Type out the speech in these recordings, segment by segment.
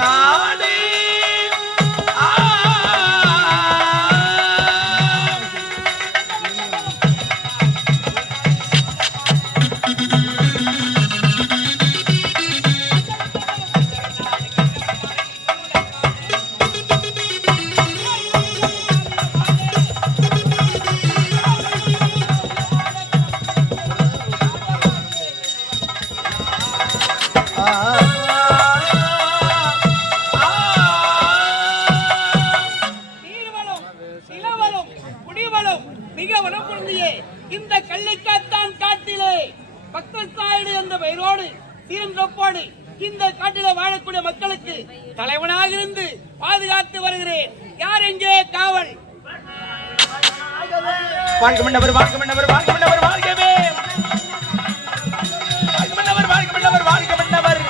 நாடு இந்த கள்ளிக்காத்தான் காட்டிலே பக்தத்தாயுடு என்ற பெயரோடு சீரந்தோப்போடு இந்த காட்டிலே வாழக்கூடிய மக்களுக்கு தலைவனாக இருந்து பாதுகாத்து வருகிறேன். யார் எங்கே காவல்? வாழ்க மன்னவர், வாழ்க மன்னவர், வாழ்க மன்னவர், வாழ்கவே! வாழ்க மன்னவர், வாழ்க மன்னவர், வாழ்க மன்னவர்!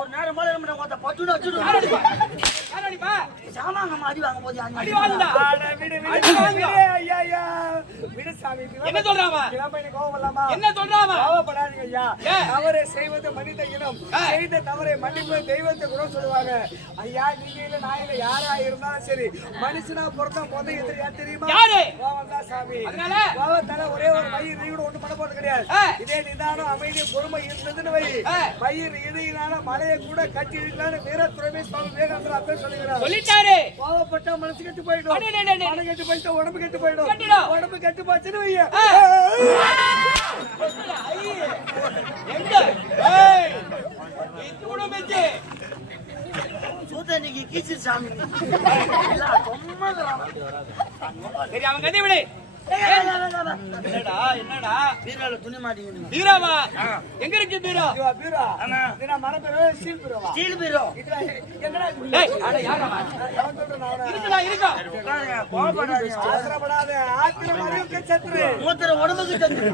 ஒரு நேரம் என்ன சொல்றாமா? என்ன சொல்றாமா? தவறை செய்வது மனித இனம், செய்த தவறை மன்னிப்பு தெய்வத்தை கூட சொல்லுவாங்க. ஐயா நீங்க இல்ல நான் இல்ல யாரா இருந்தாலும் சரி, மனுஷனா பிறந்தா போது எதிரியா தெரியுமா? யாரு? கோவம் தான் சாமி. கோவத்தால ஒரே ஒரு மயிர் நீ கூட ஒண்ணு பண்ண போறது கிடையாது. இதே நிதானம் அமைதி பொறுமை இருந்ததுன்னு வை, மயிர் இடையினால மலையை கூட கட்டி இழுக்கலான்னு வீரத்துறைமை சுவாமி விவேகானந்தர் அப்பே சொல்லுகிறார். சொல்லிட்டாரு. கோவப்பட்ட மனசு கெட்டு போயிடும், மனம் கெட்டு போயிட்டு உடம்பு கெட்டு போயிடும். உடம்பு கெட்டு போச்சுன்னு வைய சூத்தன்னைக்கு கீச்சு சாமி சரி அவன் கதை விடு. என்னடா என்னடா பீரால துணி மாட்டீங்க? பீராவா? எங்க இருக்கு பீரா? பீரா அண்ணா மரபேரோ சீல் பீரோவா? சீல் பீரோ எங்கடா? டேய் அட யாரமா? இருக்குடா இருக்கா. கோபப்படாதீங்க, ஆத்திரப்படாத. ஆத்திரம் அறிவுக்கு சத்துரு, மூத்திர உடம்புக்கு சத்துரு.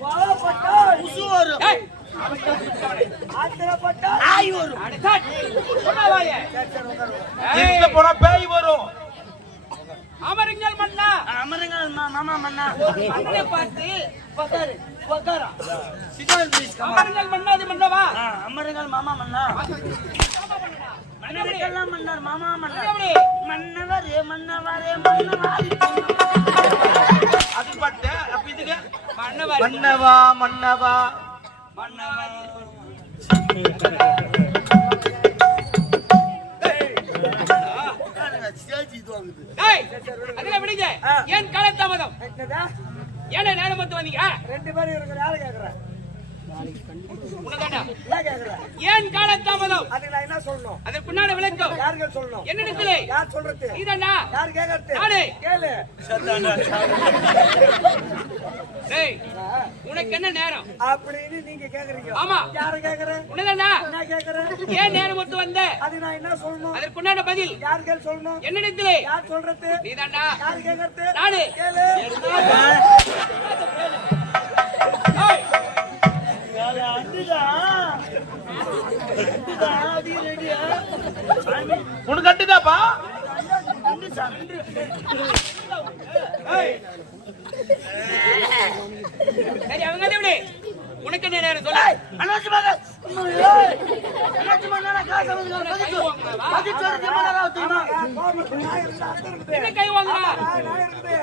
கோபப்பட்டா உசு வரும், ஆத்திரப்பட்டா ஆய் வரும். அட சாட் சொன்னவாயே இந்த போற பேய் வரும். அமருங்கள் மன்னா, அமருங்கள் மாமா மன்னா. அண்ணே பார்த்து பகாரு பகாரா சிகால் ப்ளீஸ் கம். அமருங்கள் மன்னாதி மன்னவா. அமருங்கள் மாமா மன்னா. மன்னவரெல்லாம் மன்னர் மாமா மன்னா. மன்னவரே மன்னவரே மன்னவாரி. அது பாட்டு அப்ப இதுக்கு மன்னவா மன்னவா மன்னவா மன்னவா. ஏன் காலதாமதம்? ஏன் நேரம் பார்த்து வந்தீங்க? ரெண்டு பேரும் இருக்கிற யாரை கேக்குறேன்? ஏன் காலதாமதம்? அதுக்கு நான் என்ன சொல்லணும்? அதற்கு முன்னாடி விளக்கம் யாருக்கு சொல்லணும்? என்னிடத்திலே யார் சொல்றது? நீதானா? யார் கேக்குறது? நானே. கேளு. டேய் உனக்கு என்ன நேரம் அப்படின்னு நீங்க கேக்குறீங்க. ஆமா. யாரை கேக்குற? உனதானா? என்ன கேக்குற? ஏன் நேரம் பார்த்து வந்த? அதுக்கு நான் என்ன சொல்லணும்? அதற்கு முன்னாடி பதில் யாருக்கு சொல்லணும்? என்னிடத்திலே யார் சொல்றது? நீதானா? யார் கேக்குறது? நானே. கேளு. ஏய் உனக்கு கட்டுதாப்பா? சரி அவங்க எப்படி உனக்கு என்ன நேரம் சொல்லு. அண்ணாச்சி மகா அண்ணாச்சி மகா காசு வந்து பதிச்சு திமனரா தெரியுமா? என்ன கை வாங்குறா? நான் இருக்குது.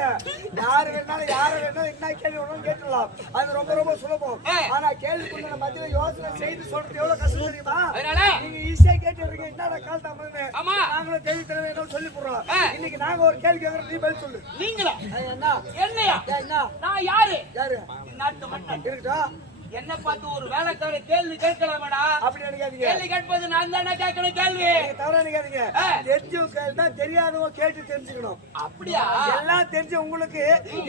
யார் வேணாலும் யாரை வேணாலும் என்ன கேள்வி வேணாலும் கேட்கலாம். அது ரொம்ப ரொம்ப சுலபம். ஆனா கேள்விக்குள்ள மத்தியில யோசனை செய்து சொல்றது எவ்வளவு கஷ்டம் தெரியுமா? அதனால நீங்க ஈஸியா கேட்டுறீங்க. என்னடா கால் தாமதமே? ஆமா நாங்களும் கேள்வி தர வேணும் சொல்லி போறோம். இன்னைக்கு நாங்க ஒரு கேள்வி கேக்குறோம், நீ பதில் சொல்லு. நீங்களா? என்ன என்னையா? என்ன நான் யாரு? யாரு? நாட்டு மன்னன். இருக்கா? என்ன பார்த்து ஒரு வேலைக்கார கேள்வி கேட்கலாமடா? அப்படி நினைக்காதீங்க. கேள்வி கேட்பது நான் தானே கேட்கணும் கேள்வி. தவறா நினைக்காதீங்க. தெரிஞ்சவங்க கேள்வி தெரியாதவங்க கேட்டு தெரிஞ்சுக்கணும். அப்படியா? எல்லாம் தெரிஞ்ச உங்களுக்கு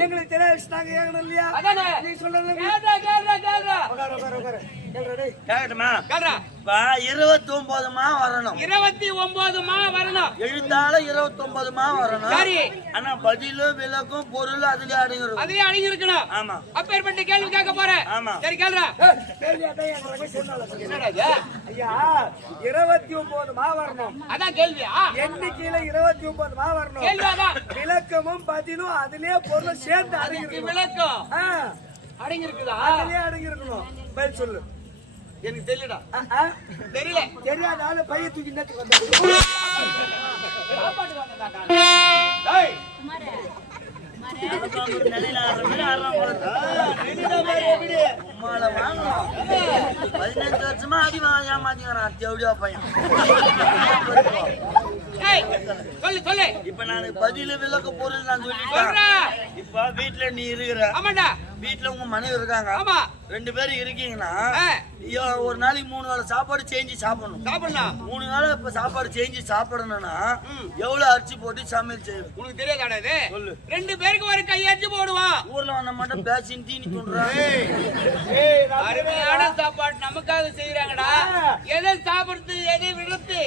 எங்களுக்கு தெரியாது நாங்க கேட்கணும் இல்லையா? அதானே நீ சொல்றது கேள்றா கேள்றா கேள்றா. உட்கார உட்கார உட்கார. கேள்றா டேய். கேக்கட்டுமா? கேள்றா. இப்ப 29 மா வரணும். 29 மா வரணும். எழுத்தால 29 மா வரணும். சரி. ஆனா பதிலும் விளக்கும் பொருள் அதுலயே அடங்கிரும். அதுலயே அடங்கி இருக்கணும். ஆமா. அப்பேற்பட்ட கேள்வி கேட்க போறேன். ஆமா. சரி கேளுடா. கேள்வி அதான் என் ரகசியம் சொல்லுங்க. என்னடா இது? ஐயா 29 மா வரணும். அதான் கேள்வியா? எண்ணிக்கையில 29 மா வரணும். கேள்வி அதான். விளக்கமும் பதிலும் அதுலயே பொருள் சேர்ந்து அடங்கி அதுக்கு இருக்கணும். விளக்கம் ஆ, அடங்கி இருக்குதா? அதுலயே அடங்கி இருக்கணும். பதில் சொல்லு. எனக்கு தெரியலடா. தெரியல. தெரியாத ஆளு பைய தூக்கி நேத்து வந்தாரு. சாப்பாட்டுக்கு வந்தடா. டேய் நிலையில ஆடுற மாதிரி ஆடுறான் போல. உம்மால வாங்கலாம். 15 வருஷமா அடி ஏமாத்திக்கிறான் தேவடியா பையன். ஏய் சொல்லு சொல்லு. இப்ப நான் பதில விளக்க பொருள் நான் சொல்லிட்டேன். சொல்றா. இப்ப வீட்டுல நீ இருக்கிற, ஆமாடா. வீட்டுல உங்க மனைவி இருக்காங்க, ஆமா. 2 பேரும் இருக்கீங்கன்னா ஆ. ஒரு நாளைக்கு 3 வேளை சாப்பாடு செஞ்சு சாப்பிடணும். சாப்பிடலாம். 3 வேளை இப்ப சாப்பாடு செஞ்சு சாப்பிடணும்னா எவ்வளவு அரிசி போட்டு சமையல் செய்யும்? உனக்கு தெரியாதாடா இது? சொல்லு. 2 பேருக்கு ஒரு கையாச்சு போடுவான். ஊர்ல வந்த மட்டும் பேசின்னு தீனி தூண்டுறான். அருமையான சாப்பாடு நமக்காக செய்யறாங்கடா. எதை சாப்பிடுறது எதை விடுறது?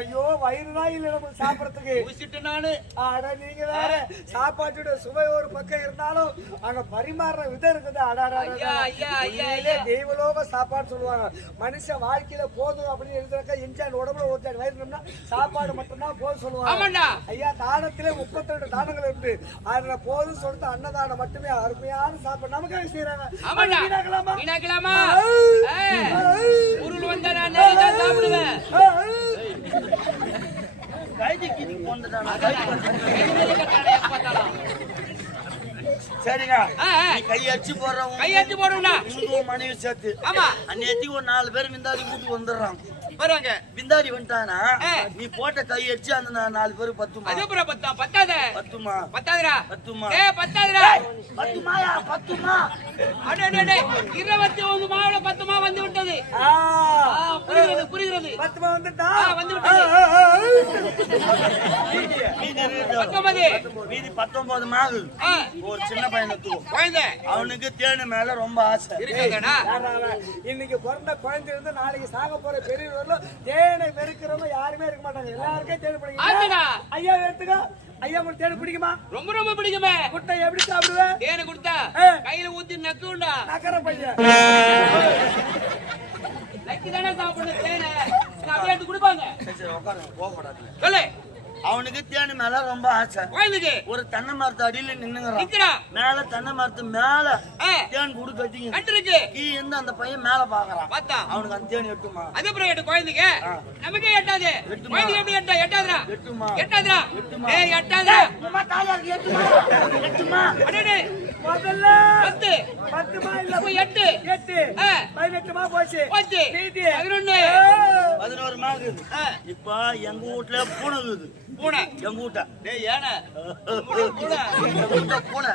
ஐயோ வயிறுதான் இல்ல நமக்கு சாப்பிடறதுக்கு. குடிச்சிட்டு நானு. அட நீங்க வேற சாப்பாட்டோட சுவை ஒரு பக்கம் இருந்தாலும் அங்க பரிமாறுற விதம் இருக்குது. அடாடா ஐயா ஐயா ஐயா ஐயா. தெய்வலோக சாப்பாடு சொல்லுவாங்க. மனுஷ வாழ்க்கையில போதும் அப்படின்னு எழுதுறக்க இன்சான் உடம்புல ஒருத்தர் வயிறுனா சாப்பாடு மட்டும்தான் போதும் சொல்லுவாங்க. ஆமாண்டா. ஐயா தானத்திலே 32 தானங்கள் இருக்கு. அதுல போதும் சொல்லிட்டு அன்னதானம் மட்டுமே அருமையான சாப்பாடு நமக்காக செய்யறாங்க. ஆமாண்டா. வீணாக்கலாமா? வீணாக்கலாமா? உருள் வந்தா நான் தான் சாப்பிடுவேன். கைதிக்கு நீ வந்துட்டானா? பார்த்தாலும். சரிங்க. ஆ, ஆ. நீ கையடிச்சு போடுறவங்க கையாச்சு போடும்டா. உனக்கும் மனைவி சேர்த்து. ஆமா. அன்னைக்கு ஒரு 4 பேர் விந்தாடி வீட்டுக்கு வந்துடுறாங்க. வருவாங்க. விந்தாடி வந்துட்டானா ஆ. நீ போட்ட கையடிச்சு அந்த 4 பேரு பத்துமா? அது அப்புறம் பத்தாத. பத்துமா? பத்தாதுடா. பத்துமா? பத்தாதுடா. பத்துமாயா? பத்துமா? அடே 29 மாவுல 10 மா வந்து விட்டது. புரிகிறது புரிகிறது. 10 மா வந்துட்டா? வந்து விட்டது. மீதி இருக்குது. 19. மீதி 19 மாகு. ஒரு சின்ன பையனுக்கு குழந்தை அவனுக்கு தேனு மேல ரொம்ப ஆசை இருக்காங்கடா. இன்னைக்கு பிறந்த குழந்தை இருந்து நாளைக்கு சாக போற பெரியவர்களும் தேனை வெறுக்கிறவங்க யாருமே இருக்க மாட்டாங்க. எல்லாருக்கும் தேனை பிடிக்கும். ஐயா எடுத்துக்கோ. ஐயா உங்களுக்கு தேனை பிடிக்குமா? ரொம்ப ரொம்ப பிடிக்குமே. முட்டை எப்படி சாப்பிடுவேன்? தேனை கொடுத்தா கையில ஊத்தி நக்குண்டா. நக்கற பையன் நக்கி தானே சாப்பிடணும் தேனை. அப்படியே எடுத்து கொடுப்பாங்க. சரி உட்காருங்க போகக்கூடாது. சொல்லு. அவனுக்கு தேனு மேல ரொம்ப ஆசை. குழந்தைக்கு ஒரு தென்னை மரத்து அடியில நின்னுங்கிறான். நிக்கிறா. மேல தென்னை மரத்து மேல தேன் குடு கட்டிங்க கட்டிருக்கு. கீ இருந்து அந்த பையன் மேல பாக்குறான். பார்த்தா அவனுக்கு அந்த தேன் எட்டுமா? அது அப்புறம் எட்டு குழந்தைக்கு நமக்கே எட்டாது. குழந்தைக்கு எப்படி எட்டாதுடா? எட்டுமா? எட்டாதுடா. ஏய் எட்டாதுடா. அம்மா தாயா எட்டுமா? எட்டுமா? அடடே முதல்ல 10 10 மா இல்ல இப்போ 8 8 18 மா போச்சு. போச்சு. மீதி 11 11 மாகு. இப்ப எங்க வீட்டுல பூனை இருக்குது. பூனை எங்க வீட்ட டேய் யானை பூனை எங்க வீட்ட பூனை.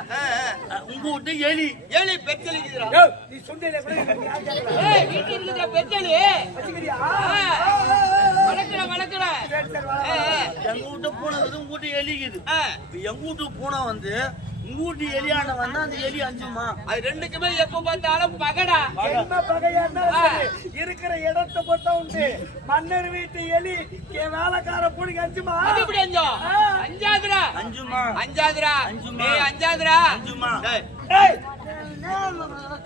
உங்க வீட்டு எலி. ஏலி பெத்தலிக்குதுடா. ஏய் நீ சொன்னேல கூட எனக்கு யார் கேக்குறா? ஏய் வீட்டுல இருக்குற பெத்தலி வச்சிக்கிறியா? வளக்குற சரி சரி வா. எங்க வீட்டு பூனை இருக்குது, உங்க வீட்டு எலி இருக்குது. இப்ப எங்க வீட்டு பூனை வந்து உங்க வீட்டு எலியான வந்தா அந்த எலி அஞ்சுமா? அது ரெண்டுக்குமே எப்ப பார்த்தாலும் பகடா. என்ன பகையா இருந்தாலும் சரி, இருக்கிற இடத்தை பொறுத்தா உண்டு. மன்னர் வீட்டு எலி என் வேலைக்கார பூனைக்கு அஞ்சுமா? அது எப்படி அஞ்சோம்? அஞ்சாதுடா. அஞ்சுமா? அஞ்சாதுடா. அஞ்சுமா? ஏய் அஞ்சாதுடா. அஞ்சுமா? டேய் ஏய்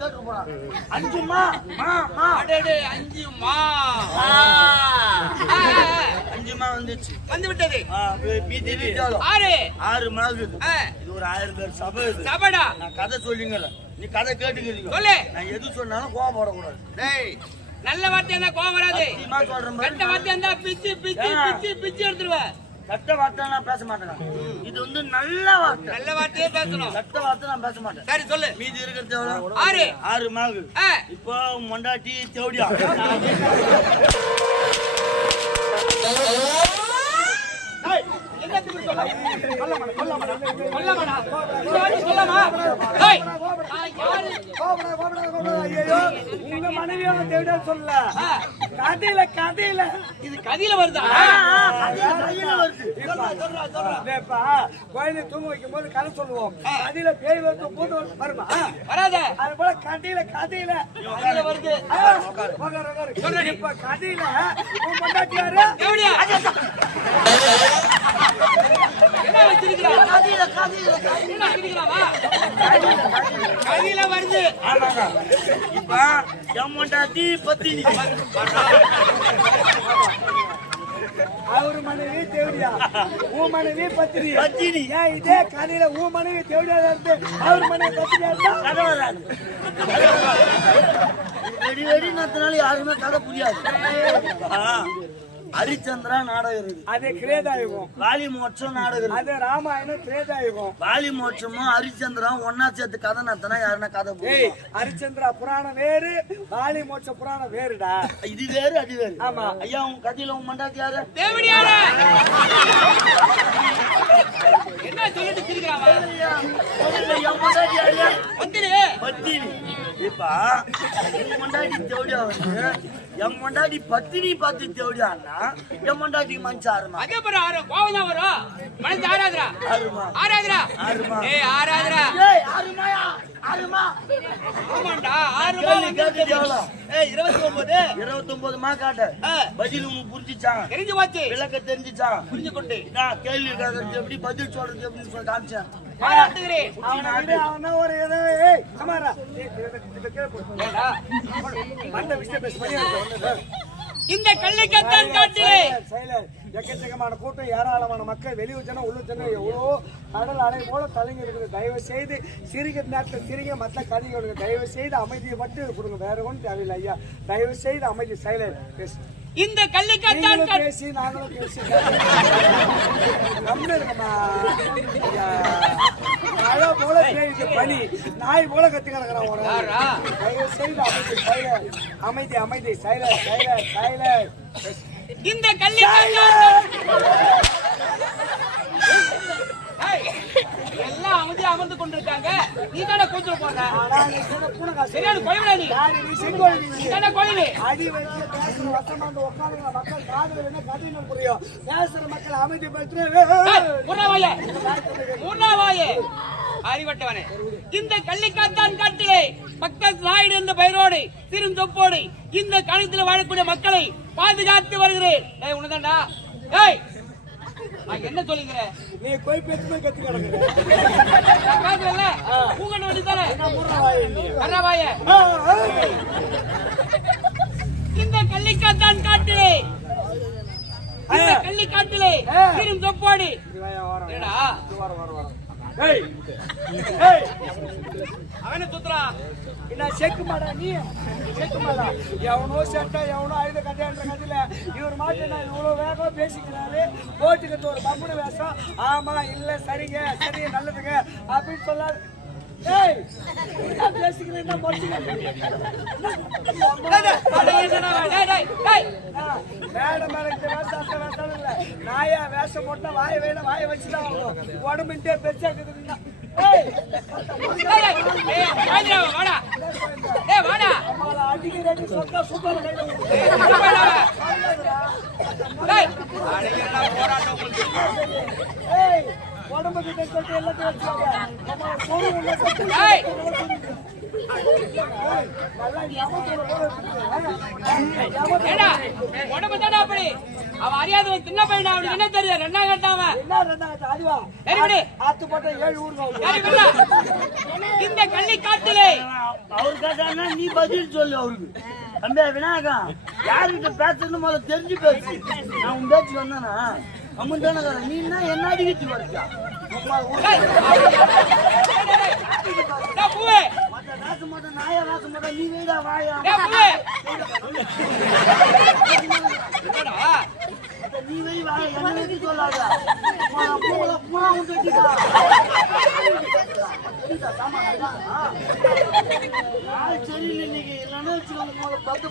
கேட்டு போறான். அஞ்சுமா? மா மா அடடே அஞ்சுமா. அஞ்சுமா வந்துச்சு. வந்து விட்டது. மீதி வீட்டாலும் 6 6 மாகுது. இது ஒரு 1000 பேர் சபை இது. சபடா. நான் கதை சொல்லிங்கல, நீ கதை கேட்டுக்கிறீங்க. சொல்லு. நான் எது சொன்னாலும் கோபப்படக்கூடாது. டேய் நல்ல வார்த்தை இருந்தா கோவம் வராது. சத்தியமா சொல்றேன் பாரு. கெட்ட வார்த்தை இருந்தா பிச்சு பிச்சு பிச்சு பிச்சு எடுத்துருவேன். கெட்ட வார்த்தை நான் பேச மாட்டேன். இது வந்து நல்ல வார்த்தை. நல்ல வார்த்தையே பேசணும். கெட்ட வார்த்தை நான் பேச மாட்டேன். சரி சொல்லு. மீதி இருக்கிறது எவ்வளவு? 6 6 மாகு. இப்போ மொண்டாட்டி தேவடியா உங்க மனைவியோட தேவையா சொல்லல. கதையில இது கதியில வருதா? கையில வருது. இப்ப கோயில தூங்க வைக்கும் போது கதை சொல்லுவோம். கதையில பேய் வருது போது வருமா? வராத. அது போல கதையில கதியில வருது. இப்ப கதையில உன் பொண்டாட்டி யாரு? எப்படியா? என்ன வச்சிருக்கா? என்ன வச்சிருக்காவா? கதியில வருது. இப்ப எம்மண்டாட்டி பத்தினி அவரு மனைவி தேவடியா, உன் மனைவி பத்தினி. பத்தினி. ஏன் இதே கதையில உன் மனைவி தேவடியா இருந்து அவர் மனைவி பத்தினியா இருந்தா கதை வராது. வெடி நடத்தினால யாருமே கதை புரியாது. ஹரிச்சந்திரா நாடகம் இருக்கு, அது கிரேதாயுகம். வாலி மோட்சம் நாடகம் இருக்கு. அது ராமாயணம் கிரேதாயுகம். வாலி மோட்சமும் ஹரிச்சந்திரம் ஒன்னா சேர்த்து கதை நடத்தினா யாருன்னா கதை ஏய், புரியும். ஹரிச்சந்திரா புராணம் வேறு, வாலி மோட்ச புராணம் வேறுடா. இது வேறு அது வேறு. ஆமா. ஐயா உன் கதையில உன் மண்டாட்டி யாரு? தேவடியார. என்ன சொல்லிட்டு சிரிக்கறாவா? என் மண்டாட்டி யாரு? வந்துரு. பத்தினி. இப்ப உன் மண்டாட்டி தேவடியா வந்து என் மண்டாட்டி பத்தினி பார்த்து தேவடியான்னா என் மண்டாட்டி மனுஷன் ஆறுமா? அதே பாரு கோவம் தான் வரும். மனசு ஆராதரா. ஆறுமா? ஆராதரா. ஆறுமா? ஏய் ஆராதரா. ஏய் ஆறுமாயா? ஆறுமா? ஆமாண்டா. 6 கேள்வி கேட்டது எவ்வளோ? ஏய் 29. 29 மா காட்டு. பதில் உனக்கு புரிஞ்சுச்சான்? தெரிஞ்சு போச்சு. விளக்க தெரிஞ்சுச்சான்? புரிஞ்சு கொண்டு. நான் கேள்வி கேட்கறது எப்படி பதில் சொல்றது எப்படின்னு சொல்லி காமிச்சேன். பாராட்டுகிறேன். அவனை விட அவனா ஒரு ஏதோ ஏய் கமாரா இத கேளு போடு. ஏண்டா? மண்ட விஷயம் பேச பண்ணி வந்து இந்த கள்ளிக்கத்தான் காட்டிலே சைலர் எக்கச்சக்கமான கூட்டம், ஏராளமான மக்கள், வெளியூர் ஜனம், உள்ளூர் ஜனம், எவ்வளோ கடல் அலை போல தலைங்க இருக்குது. தயவு செய்து சிரிக்கிற நேரத்தில் சிரிங்க, மற்ற கதைங்க கொடுங்க. தயவு செய்து அமைதியை மட்டும் கொடுங்க, வேற ஒன்றும் தேவையில்லை ஐயா. தயவு செய்து அமைதி. சைலர் பேசு. இந்த கள்ளிக்கத்தான் பேசி நாங்களும் பேசி கம்மி இருக்கமா. மழை போல பேய்க்கு பனி, நாய் போல கத்தி கிடக்குறான் உன. தயவு செய்து அமைதி. சைலர் அமைதி அமைதி. Sailor Sailor Sailor. இந்த கள்ளிக்கத்தான் எல்லாம் அமர்ந்து கொண்டிருக்காங்க. நீ தானே கொஞ்சம் போற. சரியான கோயிலா நீ. தானே கோயிலு. அடி வச்சு பேசுற வசமா வந்து உட்காருங்க. மக்கள் காதுல என்ன கதைன்னு புரியும். பேசுற மக்கள் அமைதி மூணாவாயே அறிவட்டவனே. இந்த கள்ளிக்காத்தான் காட்டிலே பக்கத்து நாயுடு என்ற பெயரோடு திருந்தொப்போடு இந்த கணத்தில் வாழக்கூடிய மக்களை பாதுகாத்து வருகிறேன். ஏய் உனதாண்டா. ஏய் நான் என்ன சொல்லிக்கிறேன்? நீ போய் பேசுமே கத்தி கிடக்குற. பூங்கண்ண வண்டிதானே வாய. இந்த கள்ளிக்காத்தான் காட்டிலே கள்ளிக்காட்டிலே பெரும் தொப்பாடி அவன சுத்துறா. என்ன செக்கு மாடா நீ? செக்கு மாடா எவனோ செட்டா எவனோ ஆயுத கதையான்ற கதையில இவர் மாட்டு நான் இவ்வளவு வேகமா பேசிக்கிறாரு. போட்டுக்கிட்டு ஒரு பம்புன வேஷம். ஆமா இல்ல சரிங்க சரி நல்லதுங்க அப்படின்னு சொல்லாது. பேசிக்கிறேன் நாயா வேஷம் போட்டா வாய வேண வாய வச்சுதான் உடம்புட்டே பெருசாக்குதுன்னா அடிக்கிறேன் சொன்னா சூப்பர் உடம்பு கிட்ட சொல்லிட்டு எல்லாத்தையும் அறியாத சின்ன பையன் அவனுக்கு என்ன தெரியும்? ரெண்டா கட்டாவன் இந்த கள்ளிக்காட்டிலே அவரு கேட்டாங்கன்னா நீ பதில் சொல்லு. அவருக்கு தம்பியா விநாயகா யாருக்கிட்ட பேசணும் முதல்ல தெரிஞ்சு பேசு. நான் உன் பேச்சு வந்தேனா அம்மன் தானே நீ என்ன அடிக்கிட்டு வரைச்சா வேச மாட்டேன் நாயா வேச மாட்டேன். நீ வேடா வாயா நீ வை வாயா என்ன வேண்டி சொல்லாத பூரா உண்டு சரியில்லை இன்னைக்கு இல்லைன்னா வச்சுக்கோங்க. 10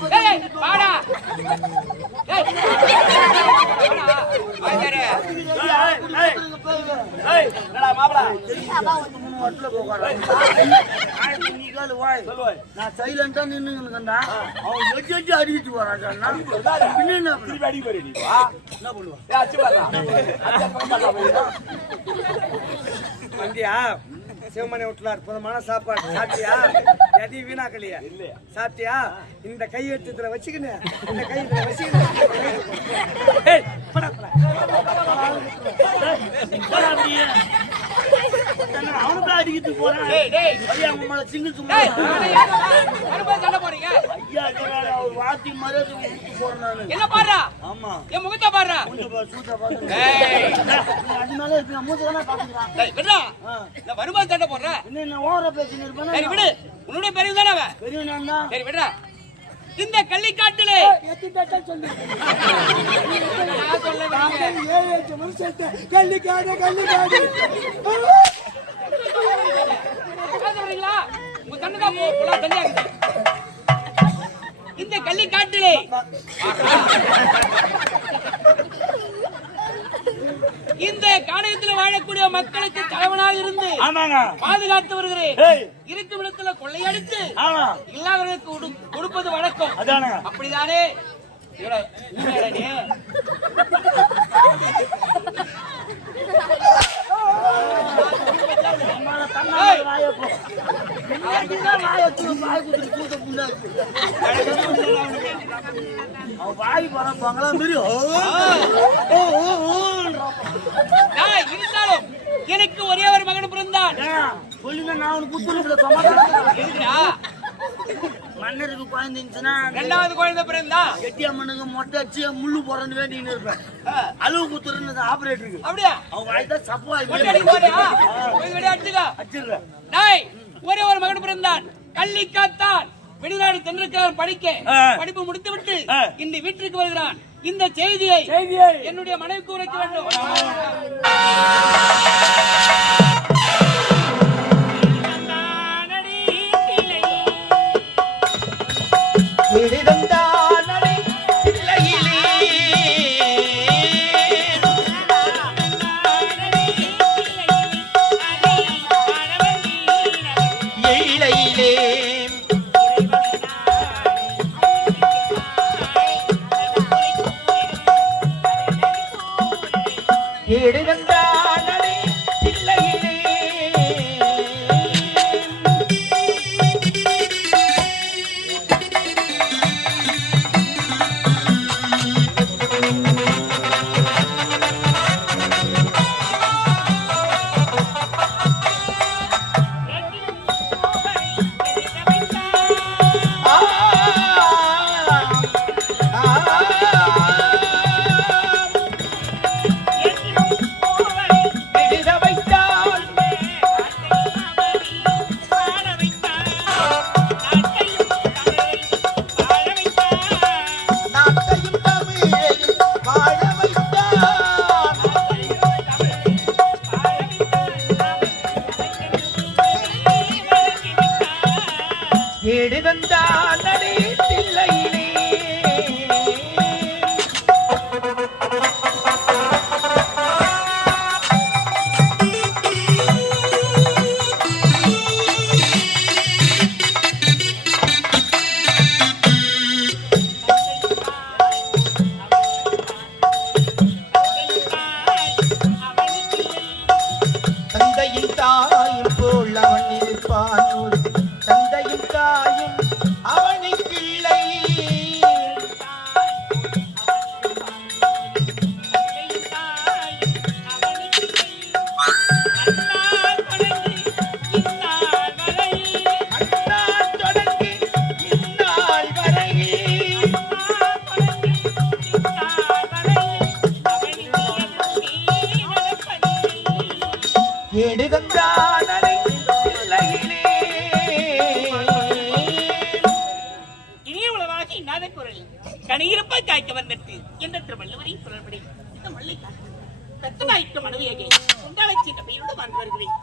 மாப்பிளா கால் வாய் நான் சைலண்டா நின்னுங்கண்டா அவன் எட்டி அடிக்கிட்டு வரான்டா என்ன பண்ணுவா வந்தியா சிவமணி வீட்டுல அற்புதமான சாப்பாடு சாப்பிட்டியா எதையும் வீணாக்கலையா சாப்பிட்டியா இந்த கையெழுத்துல வச்சுக்கினேன் இந்த கையெழுத்துல வச்சுக்கினேன் அவனுக்கு அடிக்கிட்டு போறான் சிங்கிள் சும்மா சண்டை போறீங்க ஐயா அவர் வாத்தி மரியாதை போறேன் நானு என்ன பாடுறா ஆமா என் முகத்தை பாடுறா அதனால இப்ப மூச்சதானே பாத்துக்கிறான் விடுறா நான் வரும்போது சண்டை போடுறேன் என்ன ஓவரா பேசிட்டு இருப்பேன் சரி விடு உன்னுடைய பெரியது தானே அவன் பெரியவன் தான் சரி விடுறா இந்த கள்ளிக்காட்டிலே உங்க கண்ணுதான் இந்த கள்ளிக்காட்டிலே இந்த காணயத்தில் வாழக்கூடிய மக்களுக்கு தலைவனாக இருந்து பாதுகாத்து வருகிறேன். இருக்கும் இடத்துல கொள்ளையடித்து இல்லாதவர்களுக்கு கொடுப்பது வழக்கம். அப்படிதானே வாய் பரப்பாங்களா இருந்தாலும் எனக்கு ஒரே ஒரு மகன் பிறந்தான். சொல்லுங்க நான் அவனுக்கு மன்னருக்கு குழந்தைச்சுன்னா ரெண்டாவது குழந்தை பிறந்தா கெட்டியா மண்ணுங்க மொட்டை அச்சு முள்ளு போறன்னு வேண்டின்னு இருப்பேன். அளவு குத்துறது ஆபரேட்டருக்கு அப்படியா அவன் வாய் தான் சப்புவாய் அடிச்சுக்க. ஒரே ஒரு மகன் பிறந்தான். கள்ளி காத்தான் வெளிநாடு சென்றிருக்கிறான் படிக்க. படிப்பு முடித்து விட்டு இந்த வீட்டிற்கு வருகிறான். இந்த செய்தியை என்னுடைய மனைவிக்கு உரைக்க வேண்டும்.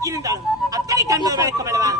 இருந்தாலும் அத்தனை கண்கள் வழக்கம் அல்லவா?